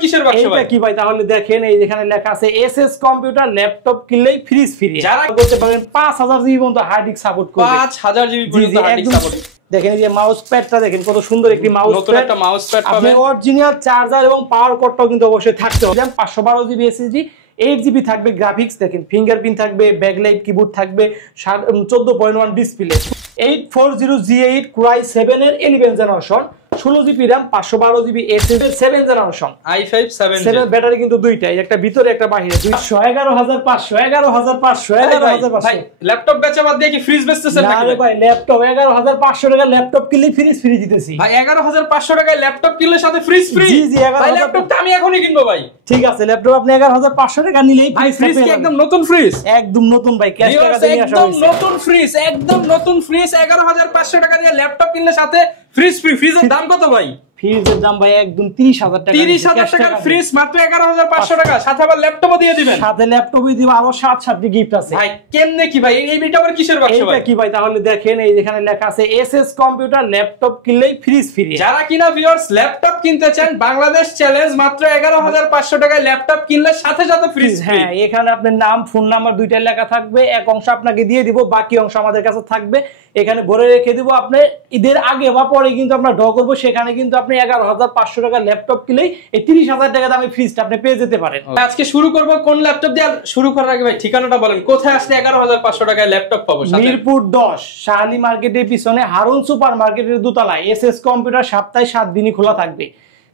কিসের বাক্স ভাই? এটা কি ভাই? তাহলে দেখেন এই যেখানে লেখা আছে এসএস কম্পিউটার ল্যাপটপ কিনলেই ফ্রিজ ফ্রি। যারা করতে পারেন 5000 জিবি পর্যন্ত হার্ড ডিস্ক সাপোর্ট করবে। 5000 জিবি পর্যন্ত হার্ড ডিস্ক সাপোর্ট। দেখেন এই যে মাউস প্যাডটা দেখেন কত সুন্দর একটি মাউস প্যাড, নতুন একটা মাউস প্যাড পাবেন। আপনি অরিজিনাল চার্জার এবং পাওয়ার কর্ডটাও কিন্তু অবশ্যই থাকতে হবে। 512 জিবি এসএসডি, 8 জিবি থাকবে গ্রাফিক্স, দেখেন ফিঙ্গারপ্রিন্ট থাকবে, ব্যাকলাইট কিবোর্ড থাকবে, 14.1 ডিসপ্লে, 840G8 Core i7 এর 11 generation, 16 GB RAM, 512 GB SSD, 7 generation, i5 7G। Battery কিন্তু দুইটাই, একটা ভিতরে একটা বাইরে। 11500 ভাই ল্যাপটপ বেচা বাদ দিয়ে কি ফ্রিজ বেচতেছেন নাকি? আরে ভাই ল্যাপটপ 11500 টাকা ল্যাপটপ কিনলে ফ্রিজ ফ্রি দিতেছি ভাই। 11500 টাকায় ল্যাপটপ কিনলে সাথে ফ্রিজ ফ্রি। জি জি, ভাই ল্যাপটপটা আমি এখনই কিনবো ভাই। ঠিক আছে, ল্যাপটপ আপনি 11500 টাকা নিলেই ভাই ফ্রিজ কি একদম নতুন ফ্রিজ? একদম নতুন ভাই, ক্যাশ টাকা দিয়ে আসা একদম হইছে। নতুন ফ্রিজ, একদম নতুন ফ্রিজ। 11500 টাকা দিয়ে ল্যাপটপ কিনলে সাথে ফ্রিজ ফ্রি। ফ্রিজের দাম কত ভাই? ফ্রিজের দাম ভাই একদম 30000 টাকা। 30000 টাকার ফ্রিজ মাত্র 11500 টাকা, সাথে আবার ল্যাপটপও দিয়ে দিবেন। সাথে ল্যাপটপই দিব, আরো 7 গিফট আছে। ভাই কেমনে কি ভাই? এই বিটা আবার কিসের বাক্স ভাই? এটা কি ভাই? তাহলে দেখেন এই যেখানে লেখা আছে এসএস কম্পিউটার ল্যাপটপ কিনলেই ফ্রিজ ফ্রি। যারা কিনা ভিউয়ার্স ল্যাপটপ কিনতে চান, বাংলাদেশ চ্যালেঞ্জ, মাত্র 11500 টাকায় ল্যাপটপ কিনলে সাথে সাথে ফ্রিজ ফ্রি। হ্যাঁ, এখানে আপনার নাম, ফোন নাম্বার দুইটা লেখা থাকবে। এক অংশ আপনাকে দিয়ে দিব, বাকি অংশ আমাদের কাছে থাকবে। এখানে ভরে রেখে দিব। আপনি ঈদের আগে বা পরে কিন্তু আমরা ড্র করবো, সেখানে কিন্তু আপনি 11500 টাকা ল্যাপটপ কিনলেই এই 30000 টাকা দামে ফ্রিজটা আপনি পেয়ে যেতে পারেন। আজকে শুরু করব কোন ল্যাপটপ দিয়ে? শুরু করার আগে ভাই ঠিকানাটা বলেন, কোথায় আসলে 11500 টাকায় ল্যাপটপ পাবো? মিরপুর 10 শাহালি মার্কেটের পিছনে হারুন সুপার মার্কেটের দোতলায় এসএস কম্পিউটার সপ্তাহে 7 দিনই খোলা থাকবে।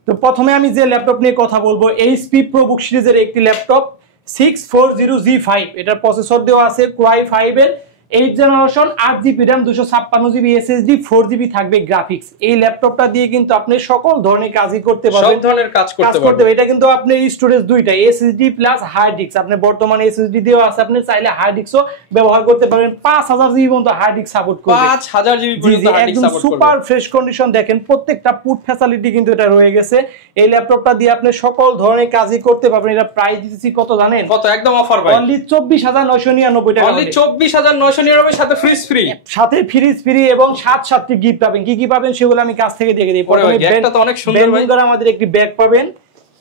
তো প্রথমে আমি যে ল্যাপটপ নিয়ে কথা বলবো, এইচপি প্রোবুক সিরিজের একটি ল্যাপটপ 640G5, এটার প্রসেসর দেওয়া আছে Core i5 এর 8 generation, 8 GB RAM, 256 GB SSD, 4 GB থাকবে গ্রাফিক্স। এই ল্যাপটপটা দিয়ে কিন্তু আপনি সকল ধরনের কাজই করতে পারবেন, সব ধরনের কাজ করতে পারবেন। এটা কিন্তু আপনি স্টোরেজ দুইটা, এসএসডি প্লাস হার্ড ডিস্ক। আপনি বর্তমানে এসএসডি দেওয়া আছে, আপনি চাইলে হার্ড ডিস্কও ব্যবহার করতে পারবেন। 5000 জিবি পর্যন্ত হার্ড ডিস্ক সাপোর্ট করবে। 5000 জিবি পর্যন্ত হার্ড ডিস্ক সাপোর্ট করবে। সুপার ফ্রেশ কন্ডিশন, দেখেন প্রত্যেকটা পুট ফ্যাসিলিটি কিন্তু এটা রয়ে গেছে। এই ল্যাপটপটা দিয়ে আপনি সকল ধরনের কাজই করতে পারবেন। এটা প্রাইস দিতেছি কত জানেন? কত? একদম অফার ভাই, অনলি 24999 টাকা। অনলি 24999 সাথে ফ্রিজ ফ্রি, সাথে ফ্রিজ ফ্রি এবং 7টি গিফট পাবেন। কি কি পাবেন সেগুলো আমি কাছ থেকে দেখে দিই। প্রথমে ব্যাগটা তো অনেক সুন্দর ভাই, আমাদের একটি ব্যাগ পাবেন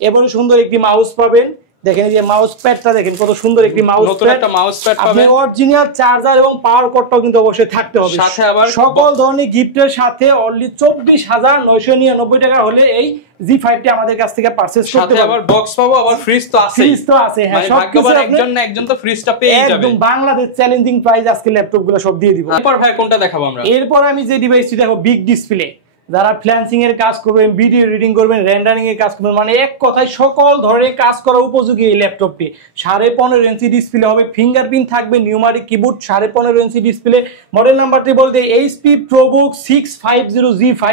এবং সুন্দর একটি মাউস পাবেন। দেখেন এই যে মাউস প্যাডটা দেখেন কত সুন্দর একটি মাউস প্যাড, নতুন একটা মাউস প্যাড পাবেন। আপনি অরিজিনাল চার্জার এবং পাওয়ার কর্ডটাও কিন্তু অবশ্যই থাকতে হবে। সাথে আবার সকল ধরনের গিফটের সাথে অনলি 24999 টাকা হলে এই জি5টি আমাদের কাছ থেকে পারচেজ করতে পারবেন। সাথে আবার বক্স পাবো, আবার ফ্রিজ তো আছে। ফ্রিজ তো আছে, হ্যাঁ, মানে সব কিছু একজন না একজন তো ফ্রিজটা পেয়ে যাবে। একদম বাংলাদেশ চ্যালেঞ্জিং প্রাইস আজকে ল্যাপটপগুলো সব দিয়ে দিব। এরপর ভাই কোনটা দেখাবো আমরা? এরপর আমি যে ডিভাইসটি দেখো, বিগ ডিসপ্লে। যারা ফ্রিল্যান্সিং এর কাজ করবেন, ভিডিও এডিটিং করবেন, রেন্ডারিং এর কাজ করবেন, মানে এক কথায় সকল ধরনের কাজ করা উপযোগী এই ল্যাপটপটি। 15.5 ইঞ্চি ডিসপ্লে হবে, ফিঙ্গারপ্রিন্ট থাকবে, numeric keyboard, 15.5 inch display. Model নাম্বারটি বলতে এইচপি প্রোবুক 650G5,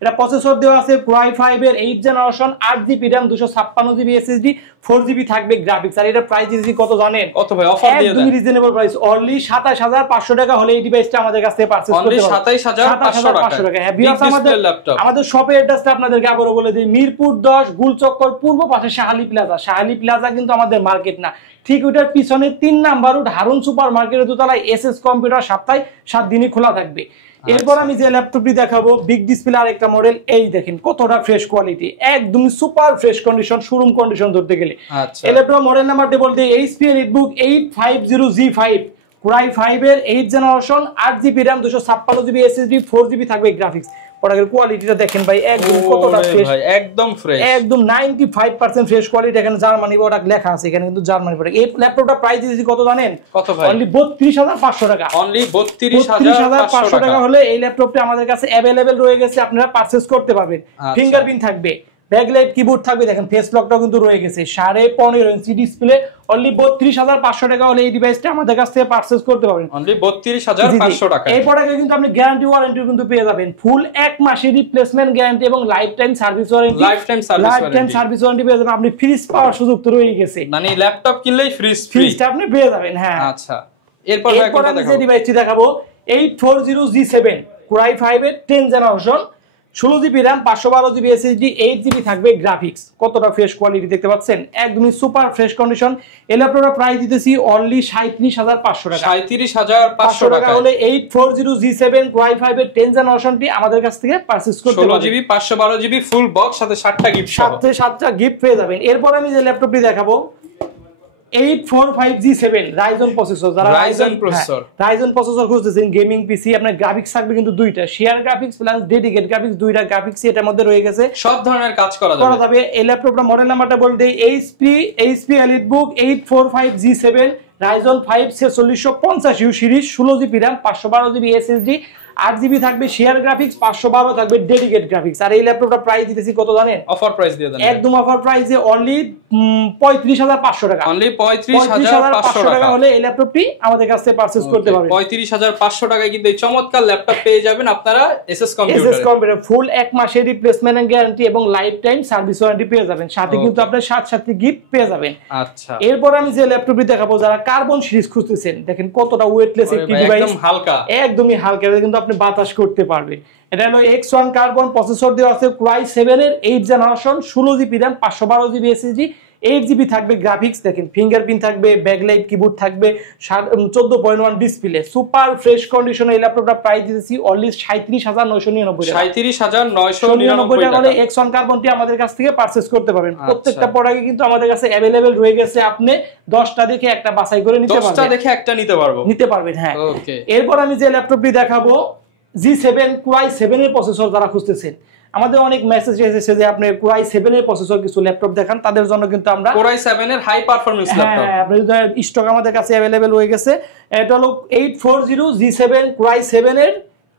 এটা প্রসেসর দেওয়া আছে Core i5 এর 8 generation, 8 GB RAM, 256 GB SSD, 4 GB থাকবে গ্রাফিক্স। আর এটা প্রাইস দিয়েছি কত জানেন? কত ভাই? অফার দিয়ে দেন, একদম রিজনেবল প্রাইস, অনলি 27500 টাকা হলে এই ডিভাইসটা আমাদের কাছ থেকে পারচেজ করতে পারবেন। 27500 টাকা। হ্যাঁ ভিউয়ার্স, আমাদের শপের অ্যাড্রেসটা আপনাদেরকে আবারো বলে দিই। মিরপুর 10 গুলচক্কর পূর্ব পাশে শাহালি প্লাজা। শাহালি প্লাজা কিন্তু আমাদের মার্কেট না, ঠিক ওটার পিছনে 3 নাম্বার রোড হারুন সুপার মার্কেটের দোতলায় এসএস কম্পিউটার সপ্তাহে 7 দিনই খোলা থাকবে। এরপর আমি যে ল্যাপটপটি দেখাবো, বিগ ডিসপ্লে আরেকটা মডেল। এই দেখেন কতটা ফ্রেশ কোয়ালিটি, একদম super fresh condition, showroom condition ধরতে গেলে। এই ল্যাপটপ মডেল নাম্বারটি বলতে HP EliteBook 850G5 Core i5 এর 8 generation, 8 GB RAM, 256 GB SSD, 4 GB থাকবে গ্রাফিক্স। প্রোডাক্টের কোয়ালিটিটা দেখেন ভাই, একদম কতটা ফ্রেশ, একদম ফ্রেশ, একদম 95% ফ্রেশ কোয়ালিটি। এখানে জার্মানি প্রোডাক্ট লেখা আছে, এখানে কিন্তু জার্মানি প্রোডাক্ট। এই ল্যাপটপটা প্রাইস দিয়েছি কত জানেন? কত ভাই? অনলি 32500 টাকা। অনলি 32500 টাকা হলে এই ল্যাপটপটি আমাদের কাছে अवेलेबल রয়ে গেছে, আপনারা পারচেজ করতে পারবেন। ফিঙ্গারপ্রিন্ট থাকবে, ব্যাকলাইট কিবোর্ড থাকবে, দেখেন ফেস লকটাও কিন্তু রয়ে গেছে। 15.5 ইঞ্চি ডিসপ্লে, অনলি 32500 টাকা হলে এই ডিভাইসটা আমাদের কাছ থেকে পারচেজ করতে পারবেন। অনলি 32500 টাকা। এই প্রোডাক্টে কিন্তু আপনি গ্যারান্টি ওয়ারেন্টি কিন্তু পেয়ে যাবেন, ফুল 1 মাসের রিপ্লেসমেন্ট গ্যারান্টি এবং life time service warranty. Life time service warranty পেয়ে যাবেন। আপনি ফ্রিজ পাওয়ার সুযোগ তো রয়ে গেছে, মানে ল্যাপটপ কিনলেই ফ্রিজটা আপনি পেয়ে যাবেন। হ্যাঁ, আচ্ছা। এরপর আমি যে ডিভাইসটি দেখাবো 840G7 Core i5 এর 10 generation, 16GB RAM 512GB SSD 8GB থাকবে গ্রাফিক্স। কতটা ফ্রেশ কোয়ালিটি দেখতে পাচ্ছেন, একদমই সুপার ফ্রেশ কন্ডিশন। এই ল্যাপটপটা প্রাইস দিতেছি অনলি 37,500 টাকা। 37,500 টাকা হলে 840G7 Core i5 এর 10th জেনারেশনটি আমাদের কাছ থেকে পারচেজ করতে পারবেন। 16GB 512GB ফুল বক্স সাথে 7টা গিফট সহ, সাথে 7টা গিফট পেয়ে যাবেন। এরপর আমি যে ল্যাপটপটি দেখাবো 845G7 Ryzen প্রসেসর, যারা Ryzen প্রসেসর Ryzen প্রসেসর খুঁজতেছেন গেমিং পিসি, আপনার গ্রাফিক্স থাকবে কিন্তু দুইটা, share graphics plus dedicated graphics, দুইটা গ্রাফিক্স এটার মধ্যে রয়ে গেছে, সব ধরনের কাজ করা যাবে। এই ল্যাপটপটা মডেল নাম্বারটা বলে দেই, HP EliteBook 845G7 Ryzen 5 4650U series, 16GB RAM 512GB SSD, 8GB থাকবে শেয়ার গ্রাফিক্স, 512 থাকবে ডেডিকেটেড গ্রাফিক্স। আর এই ল্যাপটপটা প্রাইস দিতেছি কত জানেন? অফার প্রাইস দিয়ে দেন, একদম অফার প্রাইসে অনলি 35,500 টাকা। অনলি 35,500 টাকা হলে এই ল্যাপটপটি আমাদের কাছ থেকে পারচেজ করতে পারবেন। 35,500 টাকায় কিন্তু এই চমৎকার ল্যাপটপ পেয়ে যাবেন আপনারা এসএস কম্পিউটার। ফুল 1 মাসের রিপ্লেসমেন্ট গ্যারান্টি এবং লাইফ টাইম সার্ভিস ওয়ারেন্টি পেয়ে যাবেন, সাথে কিন্তু আপনার সাথে গিফট পেয়ে যাবেন। আচ্ছা, এরপর আমি যে ল্যাপটপটি দেখাবো, যারা কার্বন সিরিজ খুঁজতেছেন, দেখেন কতটা ওয়েটলেস একটি ডিভাইস, একদম হালকা, একদমই হালকা, কিন্তু আপনি বাতাস করতে পারবেন। এটা হলো X1 কার্বন প্রসেসর দেওয়া আছে, Core i7 এর 8th generation, 16GB RAM 512GB SSD, 8GB থাকবে গ্রাফিক্স, দেখেন ফিঙ্গারপ্রিন্ট থাকবে, ব্যাকলাইট কিবোর্ড থাকবে, 14.1 ডিসপ্লে, সুপার ফ্রেশ কন্ডিশনে এই ল্যাপটপটা প্রাইস দিতেছি অনলি 37,999 টাকা। 37,999 টাকা হলে X1 কার্বনটি আমাদের কাছ থেকে পারচেজ করতে পারবেন। প্রত্যেকটা প্রোডাক্টই কিন্তু আমাদের কাছে अवेलेबल রয়ে গেছে, আপনি 10টা দেখে একটা বাছাই করে নিতে পারবেন, 10টা দেখে একটা নিতে পারবেন, হ্যাঁ। ওকে, এরপর আমি যে ল্যাপটপটি দেখাবো G7 Core i7 এর প্রসেসর, যারা খুঁজতেছেন, আমাদের অনেক মেসেজ এসেছে যে আপনি Core i7 এর প্রসেসর কিছু ল্যাপটপ দেখান, তাদের জন্য কিন্তু আমরা Core i7 এর হাই পারফরম্যান্স ল্যাপটপ, হ্যাঁ, আপনাদের স্টক আমাদের কাছে अवेलेबल হয়ে গেছে। এটা হলো 840G7 Core i7 এর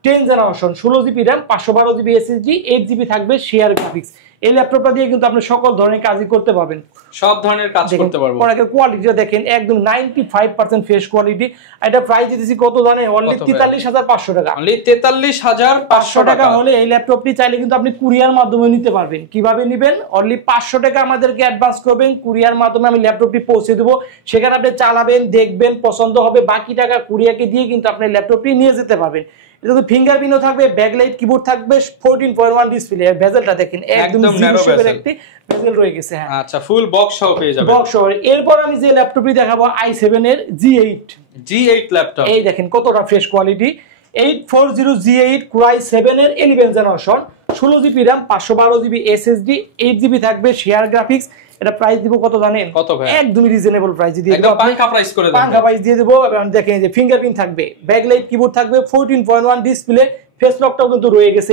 10th generation, 16GB RAM 512GB SSD, 8GB থাকবে শেয়ার গ্রাফিক্স। এই ল্যাপটপটা দিয়ে কিন্তু আপনি সকল ধরনের কাজই করতে পারবেন, সব ধরনের কাজ করতে পারবো। প্রোডাক্টের কোয়ালিটিটা দেখেন, একদম 95% ফ্রেশ কোয়ালিটি। এটা প্রাইস দিতেছি কত জানেন? অনলি 43,500 টাকা। অনলি 43,500 টাকা হলে এই ল্যাপটপটি চাইলে কিন্তু আপনি কুরিয়ার মাধ্যমে নিতে পারবেন। কিভাবে নেবেন? অনলি 500 টাকা আমাদেরকে অ্যাডভান্স করবেন, কুরিয়ার মাধ্যমে আমি ল্যাপটপটি পৌঁছে দেবো, সেখানে আপনি চালাবেন, দেখবেন, পছন্দ হবে, বাকি টাকা কুরিয়ারকে দিয়ে কিন্তু আপনি ল্যাপটপটি নিয়ে যেতে পারবেন। এটা তো ফিঙ্গারপ্রিন্টও থাকবে, ব্যাকলাইট কিবোর্ড থাকবে, 14.1 ডিসপ্লে, ভেজেলটা দেখেন একদম ন্যারো শেপের একটি ভেজেল রয়ে গেছে, হ্যাঁ। আচ্ছা, ফুল বক্স সহ পেয়ে যাবেন, বক্স সহ। এরপর আমি যে ল্যাপটপটি দেখাবো i7 এর G8 ল্যাপটপ, এই দেখেন কতটা fresh quality, 840G8 Core i7 এর 11th generation, 16GB RAM 512GB SSD, 8GB থাকবে শেয়ার গ্রাফিক্স। এটা প্রাইস দিব কত জানেন? কত ভাই? একদমই রিজনেবল প্রাইস দিয়ে দেব, একদম পাঙ্কা প্রাইস করে দেব, পাঙ্কা প্রাইস দিয়ে দেব। দেখেন যে ফিঙ্গারপ্রিন্ট থাকবে, ব্যাকলাইট কিবোর্ড থাকবে, 14.1 ডিসপ্লে, ফেস লকটাও কিন্তু রয়ে গেছে।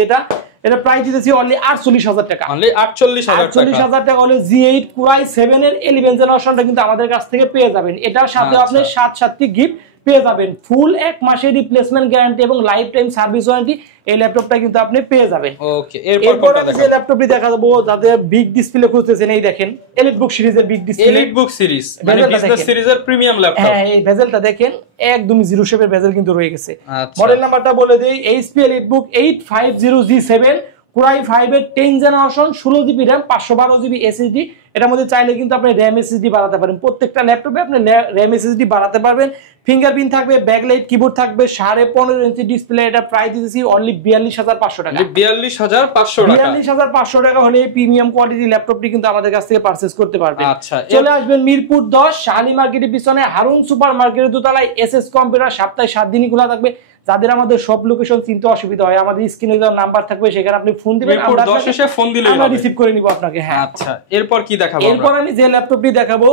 এটা প্রাইস দিতেছি অনলি 48,000 টাকা। অনলি 48,000 টাকা হলে G8 Core i7 এর 11th জেনারেশনটা কিন্তু আমাদের কাছ থেকে পেয়ে যাবেন। এটার সাথে আপনি 7টি গিফট পেয়ে যাবেন, ফুল 1 মাসের রিপ্লেসমেন্ট গ্যারান্টি এবং লাইফ টাইম সার্ভিস ওয়ারেন্টি এই ল্যাপটপটা কিন্তু আপনি পেয়ে যাবেন। ওকে, এরপর যে ল্যাপটপটি দেখাবো, যাদের বিগ ডিসপ্লে খুঁজতেছেন, এই দেখেন EliteBook সিরিজের বিগ ডিসপ্লে, EliteBook সিরিজ মানে বিজনেস সিরিজের প্রিমিয়াম ল্যাপটপ, হ্যাঁ। এই ভেজেলটা দেখেন একদমই জিরো শেপের ভেজেল কিন্তু রয়ে গেছে। আচ্ছা, মডেল নাম্বারটা বলে দেই, HP EliteBook 850G7 Core i5 এর 10th generation, 16GB RAM 512GB SSD। এটার মধ্যে চাইলে কিন্তু আপনি RAM SSD বাড়াতে পারেন, প্রত্যেকটা ল্যাপটপে আপনি RAM SSD বাড়াতে পারবেন। ফিঙ্গারপ্রিন্ট থাকবে, ব্যাকলাইট কিবোর্ড থাকবে, 15.5 ইঞ্চি ডিসপ্লে। এটা প্রাইস দিতেছি অনলি 42,500 টাকা। 42,500 টাকা হলে প্রিমিয়াম কোয়ালিটি ল্যাপটপটি কিন্তু আমাদের কাছ থেকে পারচেজ করতে পারবেন। আচ্ছা, চলে আসবেন মিরপুর 10 শাহালি মার্কেটের পিছনে হারুন সুপার মার্কেটের দোতলায় এসএস কম্পিউটার, সপ্তাহে 7 দিনই খোলা থাকবে। যাদের আমাদের সব লোকেশন চিনতে অসুবিধা হয়, আমাদের স্ক্রিনে যে নাম্বার থাকবে সেখানে আপনি ফোন দিবেন, আমরা 10 এসে ফোন দিলেই আমরা রিসিভ করে নিব আপনাকে, হ্যাঁ। আচ্ছা, এরপর কি দেখাবো? এরপর আমি যে ল্যাপটপটি দেখাবো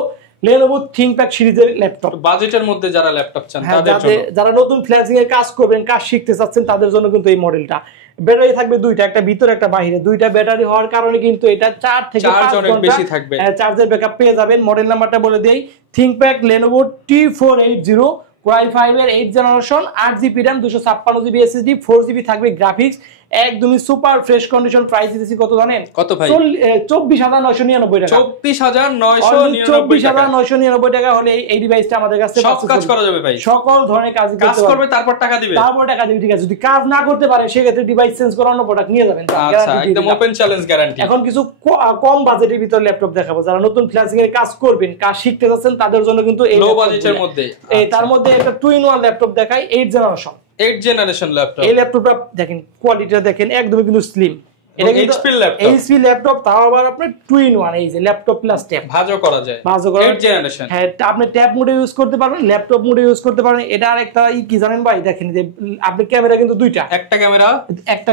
Lenovo ThinkPad সিরিজের ল্যাপটপ, বাজেটের মধ্যে যারা ল্যাপটপ চান তাদের জন্য, যারা নতুন ফ্ল্যাশিং এর কাজ করবেন, কাজ শিখতে চাচ্ছেন, তাদের জন্য কিন্তু এই মডেলটা। ব্যাটারি থাকবে দুইটা, একটা ভিতরে একটা বাইরে, দুইটা ব্যাটারি হওয়ার কারণে কিন্তু এটা 4 থেকে 5 ঘন্টা বেশি থাকবে, চার্জের ব্যাকআপ পেয়ে যাবেন। মডেল নাম্বারটা বলে দেই, ThinkPad Lenovo T480 Core i5 এর 8th generation, 8GB RAM 256GB SSD, 4GB থাকবে গ্রাফিক্স, একদমই সুপার ফ্রেশ কন্ডিশন। প্রাইস দিতেছি কত জানেন? কত ভাই? 24,999 টাকা। 24,999 টাকা হলে এই ডিভাইসটা আমাদের কাছে সব কাজ করা যাবে ভাই, সকল ধরনের কাজ করবে, তারপর টাকা দিবে, ঠিক আছে। যদি কাজ না করতে পারে সেক্ষেত্রে ডিভাইস চেঞ্জ করে অন্য প্রোডাক্ট নিয়ে যাবেন। আচ্ছা, একদম ওপেন চ্যালেঞ্জ গ্যারান্টি। এখন কিছু কম বাজেটের ভিতর ল্যাপটপ দেখাবো, যারা নতুন ফ্ল্যাশিং এর কাজ করবেন, কাজ শিখতে যাচ্ছেন, তাদের জন্য কিন্তু এই লো বাজেটের মধ্যে তার মধ্যে একটা 2-in-1 ল্যাপটপ দেখাই, 8th জেনারেশন ল্যাপটপ। এই ল্যাপটপটা দেখেন, কোয়ালিটিটা দেখেন, একদমই কিন্তু স্লিম, এটা কিন্তু এইচপি ল্যাপটপ, তাও আবার আপনার 2 in 1, এই যে ল্যাপটপ প্লাস ট্যাব, ভাঁজও করা যায়, 8th জেনারেশন। হ্যাঁ, আপনি ট্যাব মোডে ইউজ করতে পারবেন, ল্যাপটপ মোডে ইউজ করতে পারবেন। এটা আরেকটা কি জানেন ভাই, দেখেন যে আপনি ক্যামেরা কিন্তু দুইটা, একটা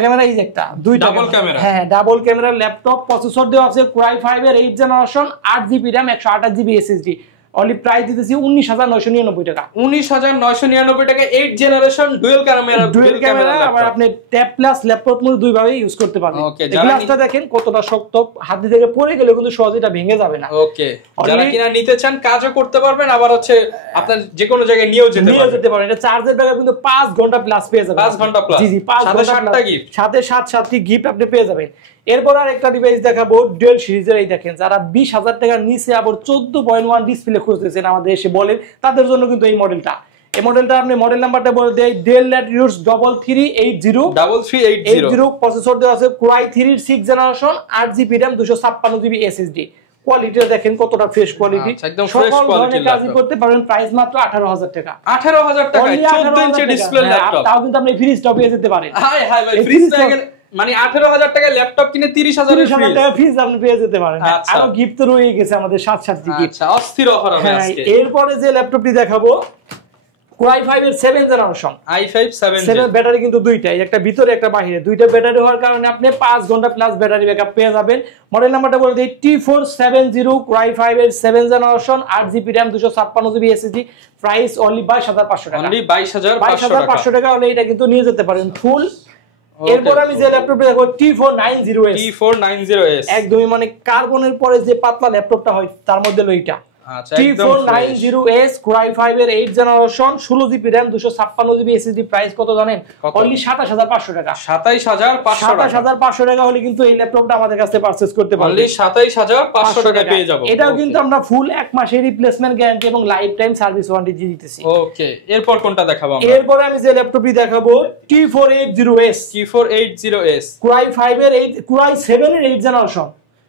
ক্যামেরা এই যে একটা, দুইটা ডাবল ক্যামেরা। হ্যাঁ, ডাবল ক্যামেরা ল্যাপটপ, প্রসেসর দেওয়া আছে Core i5 এর 8th generation, 8GB RAM, 128GB SSD। Only price দিতেছি 19,999 টাকা। 19,999 টাকা 8th জেনারেশন ডুয়াল ক্যামেরা। আবার আপনি ট্যাব প্লাস ল্যাপটপ মোড দুই ভাবে ইউজ করতে পারবেন। গ্লাসটা দেখেন কতটা শক্ত, হাত থেকে পড়ে গেলে কিন্তু সহজে এটা ভেঙে যাবে না। ওকে, যারা কিনা নিতে চান কাজও করতে পারবেন, আবার হচ্ছে আপনার যে কোনো জায়গায় নিয়েও যেতে পারবেন। এটা চার্জের ব্যাকআপ কিন্তু 5 ঘন্টা প্লাস পেয়ে যাবেন। 5 ঘন্টা প্লাস, জি জি, 5 ঘন্টা সাথে গিফট, সাথে 7টি গিফট আপনি পেয়ে যাবেন। এরপর আরেকটা ডিভাইস দেখাবো ডেল সিরিজের। এই দেখেন, যারা 20,000 টাকার নিচে আবার 14.1 ডিসপ্লে খুঁজতেছেন আমাদের এসে বলেন, তাদের জন্য কিন্তু এই মডেলটা। এই মডেলটা আপনি মডেল নাম্বারটা বলে দেই, ডেল ল্যাটিটিউড 3380 প্রসেসর দেওয়া আছে Core i3 6th generation, 8GB RAM, 256GB SSD। কোয়ালিটিটা দেখেন কতটা ফ্রেশ কোয়ালিটি, একদম ফ্রেশ কোয়ালিটি, কাজ করতে পারবেন। প্রাইস মাত্র 18,000 টাকা। 18,000 টাকায় 14 ইঞ্চি ডিসপ্লে ল্যাপটপ, তাও কিন্তু আপনি ফ্রিজটা পেয়ে যেতে পারেন। হাই হাই ভাই, ফ্রিজ মানে 18,000 টাকায় ল্যাপটপ কিনে 30,000 টাকা ফ্রিজ আপনি পেয়ে যেতে পারেন। আরো গিফট তো রয়ে গেছে আমাদের 7টি গিফট। আচ্ছা, অস্থির অফার হবে আজকে। এরপরে যে ল্যাপটপটি দেখাবো Core i5 এর 7th জেনারেশন, i5 7 ব্যাটারি কিন্তু দুইটাই, একটা ভিতরে একটা বাইরে, দুইটা ব্যাটারি হওয়ার কারণে আপনি 5 ঘন্টা প্লাস ব্যাটারি ব্যাকআপ পেয়ে যাবেন। মডেল নাম্বারটা বলে দিই, T470 Core i5 এর 7th generation, 8GB RAM, 256GB SSD। Price only 22,500 টাকা। অনলি 22,500 টাকা হলে এটা কিন্তু নিয়ে যেতে পারেন ফুল। এরপর আমি যে ল্যাপটপটা দেখো T490S, একদমই মানে কার্বনের পরে যে পাতলা ল্যাপটপটা হয় তার মধ্যে লইটা। T490S Core i5 এর 8th generation, 16GB RAM, 256GB SSD। Price কত জানেন? অনলি 27,500 টাকা। 27,500 টাকা হলে কিন্তু এই ল্যাপটপটা আমাদের কাছে পারচেজ করতে পারবেন। অনলি 27,500 টাকা পেয়ে যাব। এটাও কিন্তু আমরা ফুল 1 মাসের রিপ্লেসমেন্ট গ্যারান্টি এবং লাইফ টাইম সার্ভিস ওয়ারেন্টি দিতেছি। ওকে, এরপর কোনটা দেখাবো আমরা? এরপর আমি যে ল্যাপটপটি দেখাবো T480S Core i5 এর Core i7 এর 8th generation,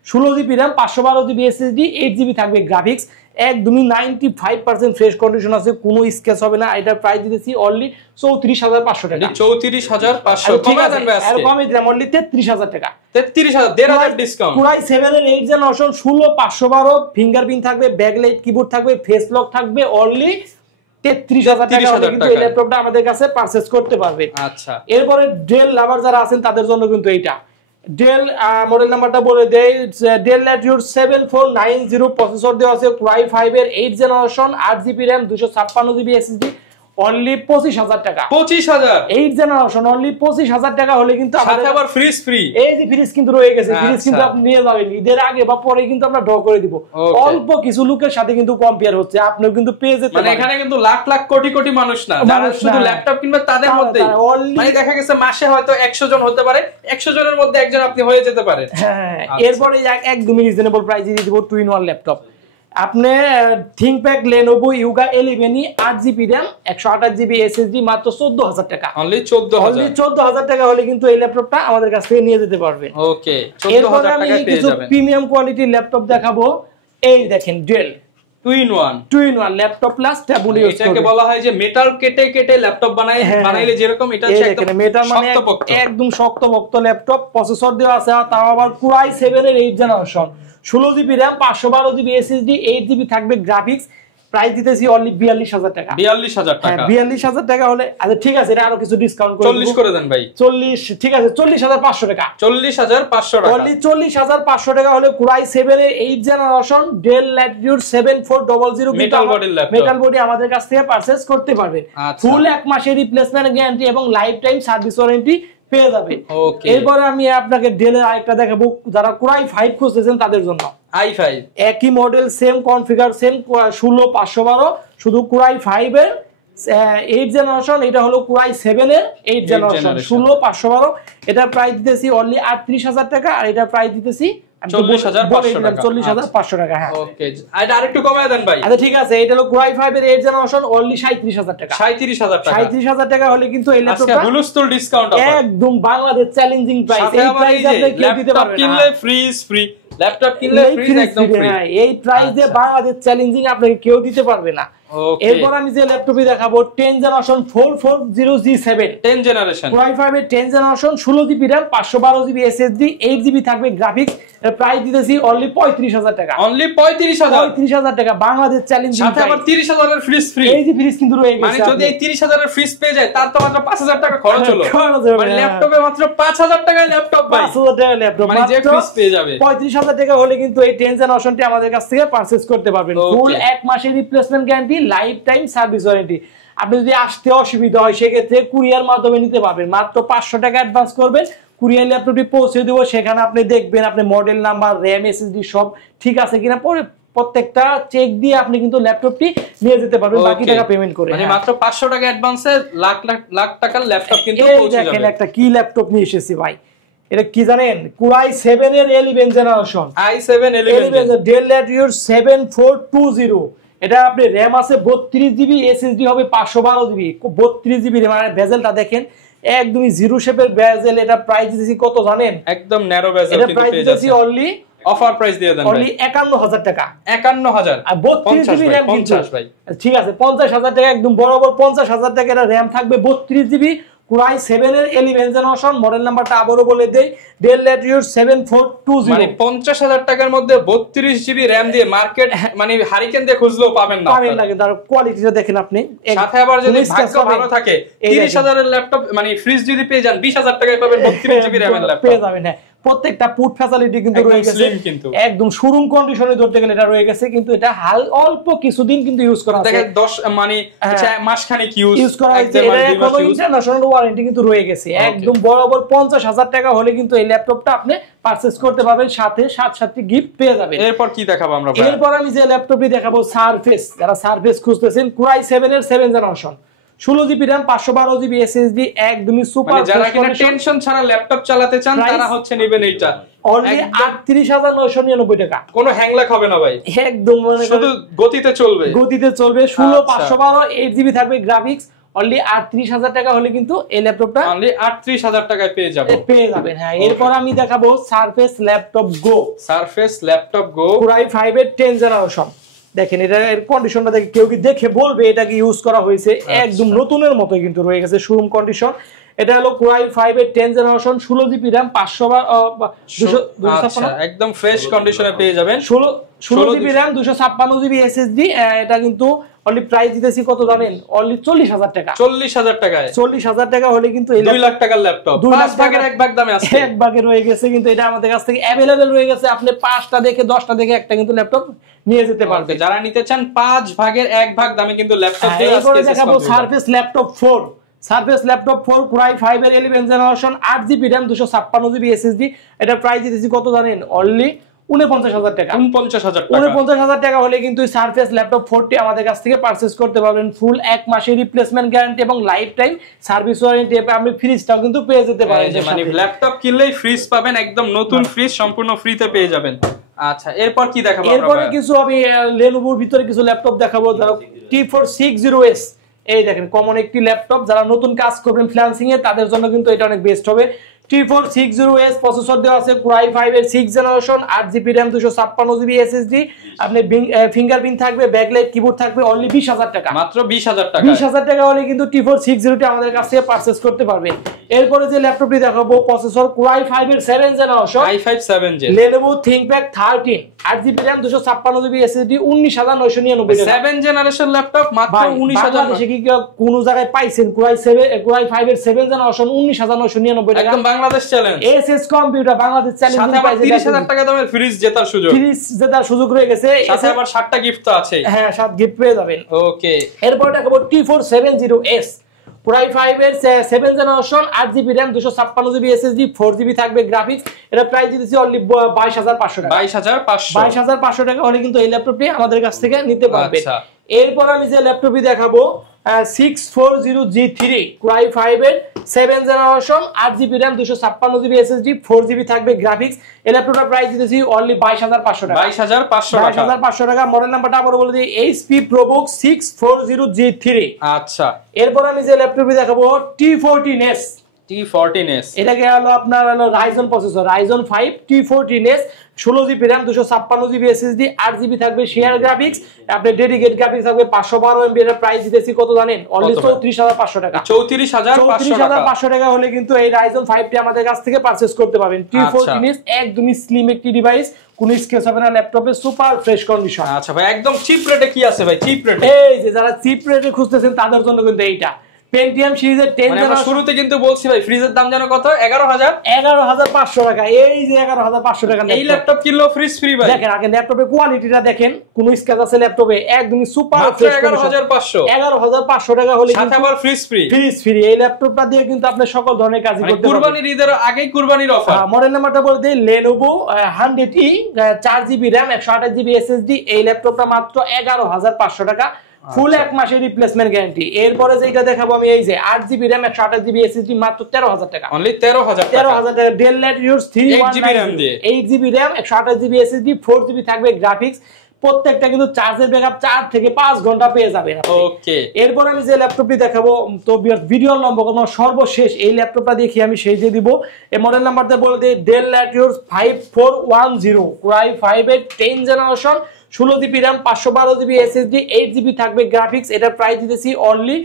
16GB RAM, 512GB SSD, 8GB থাকবে গ্রাফিক্স। একদমই 95% ফ্রেশ কন্ডিশন আছে, কোনো স্ক্র্যাচ হবে না। এটা প্রাইস দিতেছি অনলি 34,500 টাকা। 34,500 কমে দেন ভাই আজকে। এরকম দিলাম অনলি 33,000 টাকা। 33,000, 1,500 ডিসকাউন্ট। Core i7 এর 8th জেনারেশন, 16,512, ফিঙ্গারপ্রিন্ট থাকবে, ব্যাকলাইট কিবোর্ড থাকবে, ফেস লক থাকবে। অনলি 33,000 টাকা হলে কিন্তু এই ল্যাপটপটা আমাদের কাছে পারচেজ করতে পারবে। আচ্ছা, এরপরে ডেল লাভার যারা আছেন তাদের জন্য কিন্তু এইটা ডেল মডেল নাম্বারটা বলে দেই, ডেল ল্যাটিটিউড 7490 প্রসেসর দেওয়া আছে Core i5 এর 8th generation, 8GB RAM, 256GB SSD। Only 25,000 টাকা। 25,000 8th জেনারেশন, অনলি 25,000 টাকা হলে কিন্তু সাথে আবার ফ্রিজ ফ্রি। এই যে ফ্রিজ কিন্তু রয়ে গেছে, ফ্রিজ কিন্তু আপনি নিয়ে যাবেন ঈদের আগে বা পরে, কিন্তু আমরা ড্র করে দিব। অল্প কিছু লোকের সাথে কিন্তু কম্পেয়ার হচ্ছে, আপনিও কিন্তু পেয়ে যেতে মানে এখানে কিন্তু লাখ লাখ কোটি কোটি মানুষ না, যারা শুধু ল্যাপটপ কিনবে তাদের মধ্যেই মানে দেখা গেছে মাসে হয়তো 100 জন হতে পারে, 100 জনের মধ্যে একজন আপনি হয়ে যেতে পারে। হ্যাঁ, এরপরে একদমই রিজনেবল প্রাইসে দিয়ে দিব 2 in 1 ল্যাপটপ। আপনি ThinkPad Lenovo Yoga 11 8GB RAM, 128GB SSD, মাত্র 14,000 টাকা। অনলি 14,000 টাকা হলে কিন্তু এই ল্যাপটপটা আমাদের কাছ থেকে নিয়ে যেতে পারবেন। ওকে, 14,000 টাকায় পেয়ে যাবেন। প্রিমিয়াম কোয়ালিটির ল্যাপটপ দেখাবো। এই দেখেন Dell 2 in 1 laptop plus tab use করতে। এটাকে বলা হয় যে মেটাল কেটে ল্যাপটপ বানাইলে যেরকম, এটা হচ্ছে একদম মেটাল মানে একদম শক্তপোক্ত ল্যাপটপ। প্রসেসর দেওয়া আছে তাও আবার Core i7 এর 8th generation, 16GB RAM, 512GB SSD, 8GB থাকবে গ্রাফিক্স। প্রাইস দিতেছি অনলি 42,000 টাকা। 42,000 টাকা। 42,000 টাকা হলে আচ্ছা ঠিক আছে, এটা আরো কিছু ডিসকাউন্ট করে 40 করে দেন ভাই। 40, ঠিক আছে, 40,500 টাকা। 40,500 টাকা। অনলি 40,500 টাকা হলে Core i7 এর 8th generation, del Latitude 7400 metal body আমাদের কাছ থেকে পারচেজ করতে পারবেন। ফুল 1 মাসের রিপ্লেসমেন্ট গ্যারান্টি এবং লাইফ টাইম সার্ভিস ওয়ারেন্টি পেয়ে যাবে। এরপরে আমি আপনাকে ডেলের আরেকটা দেখাবো, যারা Core i5 খুঁজতেছেন তাদের জন্য। i5 একই মডেল, সেম কনফিগার, সেম 16,512, শুধু Core i5 এর 8th জেনারেশন, এটা হলো Core i7 এর 8th জেনারেশন, 16,512। এটা প্রাইস দিতেছি অনলি 38,000 টাকা, আর এটা প্রাইস দিতেছি 40,500 টাকা। হ্যাঁ, ওকে, এটা আরেকটু কমায় দেন ভাই। আচ্ছা ঠিক আছে, এটা হলো Core i5 এর 8th জেনারেশন, অনলি 37,000 টাকা। 37,000 টাকা হলে কিন্তু এই ল্যাপটপটা আজকে হুলস্থুল ডিসকাউন্ট অফার, একদম বাংলাদেশ চ্যালেঞ্জিং প্রাইস। এই প্রাইসে আপনি কেউ দিতে পারবেন না। কিনলে ফ্রিজ ফ্রি, ল্যাপটপ কিনলে ফ্রিজ একদম ফ্রি। এই প্রাইসে বাংলাদেশ চ্যালেঞ্জিং আপনাকে কেউ দিতে পারবে না। এরপর আমি যে ল্যাপটপটি দেখাবো 10 generation 440G7 10 generation Core i5 এর 10 generation 16GB RAM 512GB SSD 8GB থাকবে গ্রাফিক্স। এর প্রাইস দিতেছি অনলি 35000 টাকা। অনলি 35000 টাকা বাংলাদেশ চ্যালেঞ্জ। সাথে আবার 30000 এর ফ্রিজ ফ্রি। এই যে ফ্রিজ কিন্তু রয়ে গেছে। মানে যদি এই 30000 এর ফ্রিজ পেয়ে যায় তার তো মাত্র 5000 টাকা খরচ হলো। মানে ল্যাপটপে মাত্র 5000 টাকায় ল্যাপটপ ভাই। 5000 টাকা ল্যাপটপ মানে যে ফ্রিজ পেয়ে যাবে 35000 টাকা হলে কিন্তু এই 10 জেনারেশনটি আমাদের কাছ থেকে পারচেজ করতে পারবেন। ফুল 1 মাসের replacement guarantee, life time service warranty. আপনি যদি আসতে অসুবিধা হয় সেক্ষেত্রে কুরিয়ার মাধ্যমে নিতে পারবেন। মাত্র 500 টাকা অ্যাডভান্স করবেন, কুরিয়ার ল্যাপটপটি পৌঁছে দেব। সেখানে আপনি দেখবেন আপনি মডেল নাম্বার, র্যাম, এসএসডি সব ঠিক আছে কিনা, পরে প্রত্যেকটা চেক দিয়ে আপনি কিন্তু ল্যাপটপটি নিয়ে যেতে পারবেন বাকি টাকা পেমেন্ট করে। মানে মাত্র 500 টাকা অ্যাডভান্সে লাখ লাখ টাকার ল্যাপটপ কিন্তু পৌঁছে যাবে। দেখেন একটা কি ল্যাপটপ নিয়ে এসেছি ভাই, এটা কি জানেন? Core i7 এর 11 জেনারেশন, i7 11 Dell Latitude 7420। এটা আপনি র‍্যাম আছে 32GB, এসএসডি হবে 512GB। 32GB মানে বেজেলটা দেখেন একদমই জিরো শেপের বেজেল। এটা প্রাইস দিতেছি কত জানেন? একদম ন্যারো বেজেল কিন্তু পেয়ে যাচ্ছি অনলি অফার প্রাইস দিয়ে দেন অনলি 51000 টাকা। 51000 আর 32GB র‍্যাম 50 ভাই। ঠিক আছে 50000 টাকা একদম বরাবর 50000 টাকা। এটা র‍্যাম থাকবে 32GB। Core i7 এর 11 জেনারেশন, মডেল নাম্বারটা আবারো বলে দেই, Dell Latitude 7420। মানে 50000 টাকার মধ্যে 32GB র‍্যাম দিয়ে মার্কেট মানে হারিকেন দিয়ে খুঁজলেও পাবেন না। পাবেন না, কিন্তু কোয়ালিটিটা দেখেন আপনি। সাথে আবার যদি ভাগ্য ভালো থাকে 30000 এর ল্যাপটপ মানে ফ্রিজ যদি পেয়ে যান 20000 টাকায় পাবেন 32GB র‍্যাম এর ল্যাপটপ পেয়ে যাবেন। হ্যাঁ, প্রত্যেকটা পুট ফ্যাসিলিটি কিন্তু রয়ে গেছে, একদম শোরুম কন্ডিশনে ধরতে গেলে এটা রয়ে গেছে। কিন্তু এটা অল্প কিছুদিন কিন্তু ইউজ করা আছে, দেখেন 10 মানে মাস খানিক ইউজ করা হয়েছে। এটা এখনো ইন্টারন্যাশনাল ওয়ারেন্টি কিন্তু রয়ে গেছে। একদম বরাবর 50000 টাকা হলে কিন্তু এই ল্যাপটপটা আপনি পারচেজ করতে পারবেন, সাথে 7 গিফট পেয়ে যাবেন। এরপর কি দেখাবো আমরা? এরপর আমি যে ল্যাপটপটি দেখাবো সারফেস। যারা সারফেস খুঁজতেছেন, Core i7 এর 7 generation, 16GB RAM 512GB SSD, একদমই সুপার। মানে যারা কিনা টেনশন ছাড়া ল্যাপটপ চালাতে চান তারা হচ্ছে নেবেন এইটা। অনলি 38999 টাকা। কোনো হ্যাংলাক হবে না ভাই, একদম মানে শুধু গতিতে চলবে। 16512 8GB থাকবে গ্রাফিক্স। অনলি 38000 টাকা হলে কিন্তু এই ল্যাপটপটা অনলি 38000 টাকায় পেয়ে যাবেন। হ্যাঁ, এরপর আমি দেখাবো সারফেস ল্যাপটপ গো। সারফেস ল্যাপটপ গো Core i5 এর 10 জেনারেশন। দেখেন এটা এর কন্ডিশনটা দেখে কেউ কি দেখে বলবে এটা কি ইউজ করা হয়েছে, একদম নতুনের মতোই কিন্তু রয়ে গেছে শোরুম কন্ডিশন। এটা হলো Core i5 এর 10 জেনারেশন, 16GB RAM 256 একদম ফ্রেশ কন্ডিশনে পেয়ে যাবেন। 16GB RAM 256GB SSD। এটা কিন্তু অনলি প্রাইস দিতেছি কত জানেন? অনলি 40000 টাকা। 40000 টাকায় 40000 টাকা হলে কিন্তু 2 লাখ টাকার ল্যাপটপ 5 ভাগের 1 ভাগ দামে আছে। 1 ভাগে রয়ে গেছে, কিন্তু এটা আমাদের কাছ থেকে अवेलेबल রয়ে গেছে। আপনি 5টা দেখে 10টা দেখে একটা কিন্তু ল্যাপটপ নিয়ে যেতে পারবেন। যারা নিতে চান 5 ভাগের 1 ভাগ দামে কিন্তু ল্যাপটপ দিয়ে আজকে দেখাবো surface laptop 4। Surface laptop 4 Core i5 এর 11 generation, 8GB RAM 256GB SSD। এটা প্রাইস দিতেছি কত জানেন? অনলি 49000 টাকা। 49000 টাকা হলে কিন্তু সারফেস ল্যাপটপ 4টি আমাদের কাছ থেকে পারচেজ করতে পারবেন। ফুল 1 মাসের রিপ্লেসমেন্ট গ্যারান্টি এবং লাইফ টাইম সার্ভিস ওয়ারেন্টি। আপনি ফ্রিজটাও কিন্তু পেয়ে যেতে পারেন। মানে ল্যাপটপ কিনলেই ফ্রিজ পাবেন, একদম নতুন ফ্রিজ সম্পূর্ণ ফ্রিতে পেয়ে যাবেন। আচ্ছা, এরপর কি দেখাবো? এরপরে কিছু আমি Lenovoর ভিতরে কিছু ল্যাপটপ দেখাবো। ধরো T460S। এই দেখেন কমন একটি ল্যাপটপ, যারা নতুন কাজ করবেন ফ্রিল্যান্সিং এ তাদের জন্য কিন্তু এটা অনেক বেস্ট হবে। T460S প্রসেসর দেওয়া আছে, Core i5 এর 6 generation, 8GB RAM 256GB SSD। আপনি ফিঙ্গারপ্রিন্ট থাকবে, ব্যাকলাইট কিবোর্ড থাকবে। অনলি 20000 টাকা, মাত্র 20000 টাকা। 20000 টাকা হলে কিন্তু T460 টি আমাদের কাছ থেকে পারচেজ করতে পারবেন। এরপরে যে ল্যাপটপটি দেখাবো প্রসেসর Core i5 এর 7 generation, i5 7 gen, Lenovo ThinkPad 13, 8GB RAM 256GB SSD, 19999 টাকা। 7 জেনারেশন ল্যাপটপ মাত্র 19000 টাকা। কি কোন জায়গায় পাইছেন? Core i5 এর 7 জেনারেশন 19999 টাকা। একদম Bangladesh challenge. SS computer Bangladesh challenge. সাথে আবার 30000 টাকা দামের ফ্রিজ জেতার সুযোগ। ফ্রিজ জেতার সুযোগ রয়ে গেছে। সাথে আবার 7টা গিফট তো আছে। হ্যাঁ, 7 গিফট পেয়ে যাবেন। ওকে, এরপর দেখাবো T470S। Core i5 এর 7 generation, 8GB RAM 256GB SSD, 4GB থাকবে গ্রাফিক্স। এটা প্রাইস দিতেছি অনলি 22500 টাকা। 22500 টাকা হলে কিন্তু এই ল্যাপটপটি আমাদের কাছ থেকে নিতে পারবেন। এরপর আমি যে ল্যাপটপটি দেখাবো 640G3 Core i5 এর 7 generation, 8GB RAM 256GB SSD, 4GB থাকবে গ্রাফিক্স। এই ল্যাপটপটার প্রাইস দিতেছি অনলি 22500 টাকা। 22500 টাকা। মডেল নাম্বারটা আবারো বলে দিই, HP ProBook 640G3। আচ্ছা, এরপর আমি যে ল্যাপটপটি দেখাবো T14S। T14S এটাকে হলো আপনার হলো Ryzen processor, Ryzen 5 T14S, 16GB RAM 256GB SSD 8GB থাকবে শেয়ার গ্রাফিক্স, আপনি ডেডিকেটেড গ্রাফিক্স থাকবে 512MB এর প্রাইস দিতেছি কত জানেন? অনলি 34500 টাকা। 34500 টাকা হলে কিন্তু এই Ryzen 5টি আমাদের কাছ থেকে পারচেজ করতে পারবেন। T4 জিনিস একদমই স্লিম একটি ডিভাইস, কোনো স্ক্র্যাচ হবে না, ল্যাপটপে সুপার ফ্রেশ কন্ডিশন। আচ্ছা ভাই, একদম চিপ রেটে কি আছে ভাই? চিপ রেটে এই যে যারা চিপ রেটে খুঁজতেছেন তাদের জন্য কিন্তু এইটা পেন্টিয়াম সিরিজের 10 আমরা শুরুতে কিন্তু বলছি ভাই ফ্রিজের দাম জানো কত? 11500 টাকা। এই যে 11500 টাকা এই ল্যাপটপ কিনলো ফ্রিজ ফ্রি ভাই। দেখেন আগে ল্যাপটপের কোয়ালিটিটা দেখেন, কোন স্ক্র্যাচ আছে ল্যাপটপে, একদমই সুপার ফ্রেশ। 11500 টাকা হলে সাথে আবার ফ্রিজ ফ্রি। ফ্রিজ ফ্রি এই ল্যাপটপটা দিয়ে কিন্তু আপনি সকল ধরনের কাজ করতে পারবেন। কুরবানির ঈদের আগেই কুরবানির অফার। মডেল নাম্বারটা বলে দেই, Lenovo 100E 4GB RAM 128GB SSD। এই ল্যাপটপটা মাত্র 11500 টাকা, ফুল এক মাসের রিপ্লেসমেন্ট গ্যারান্টি। এরপরে যেটা দেখাবো আমি, এই যে 8GB RAM 128GB SSD মাত্র 13000 টাকা। অনলি 13000 টাকা। Dell Latitude 3190 8GB RAM 128GB SSD 4GB থাকবে গ্রাফিক্স। প্রত্যেকটা কিন্তু চার্জের ব্যাকআপ 4 থেকে 5 ঘন্টা পেয়ে যাবেন। ওকে, এরপর আমি যে ল্যাপটপটি দেখাবো, তো ভিডিও লম্বা করব, সর্বশেষ এই ল্যাপটপটা দেখি আমি সেই দিয়ে দিব। এই মডেল নাম্বারটা বলে দিই, Dell Latitude 5410 Core i5 এর 10 generation, 16GB RAM 512GB SSD 8GB থাকবে গ্রাফিক্স। এটা প্রাইস দিতেছি অনলি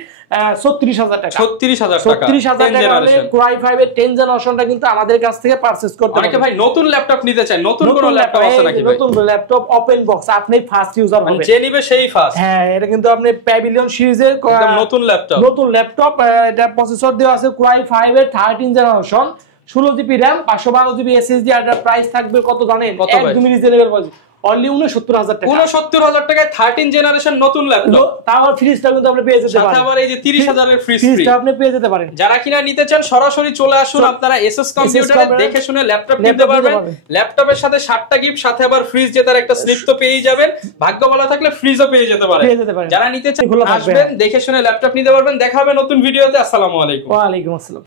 36000 টাকা। 36000 টাকা। 36000 টাকা হলে Core i5 এর 10 জেনারেশনটা কিন্তু আমাদের কাছ থেকে পারচেজ করতে পারবেন। অনেকে ভাই নতুন ল্যাপটপ নিতে চায়, নতুন কোন ল্যাপটপ আছে নাকি ভাই? নতুন ল্যাপটপ ওপেন বক্স, আপনি ফার্স্ট ইউজার হবেন, যে নিবে সেই ফার্স্ট। হ্যাঁ, এটা কিন্তু আপনি প্যাভিলিয়ন সিরিজের একদম নতুন ল্যাপটপ। এটা প্রসেসর দেওয়া আছে Core i5 এর 13 generation, 16GB RAM 512GB SSD। আর এটার প্রাইস থাকবে কত জানেন? একদমই রিজনেবল প্রাইস, অনলি 69000 টাকা। 69000 টাকায় 13 জেনারেশন নতুন ল্যাপটপ। তারপর ফ্রিজটা কিন্তু আপনি পেয়ে যেতে পারেন, সাথে আবার এই যে 30000 এর ফ্রিজটা আপনি পেয়ে যেতে পারেন। যারা কিনা নিতে চান সরাসরি চলে আসুন আপনারা এসএস কম্পিউটারে, দেখে শুনে ল্যাপটপ নিতে পারবেন। ল্যাপটপের সাথে 7টা গিফট, সাথে আবার ফ্রিজ জেতার একটা স্লিপ তো পেয়েই যাবেন। ভাগ্য ভালো থাকলে ফ্রিজও পেয়ে যেতে পারেন। যারা নিতে চান আসবেন, দেখে শুনে ল্যাপটপ নিতে পারবেন। দেখা হবে নতুন ভিডিওতে। আসসালামু আলাইকুম। ওয়া আলাইকুম আসসালাম।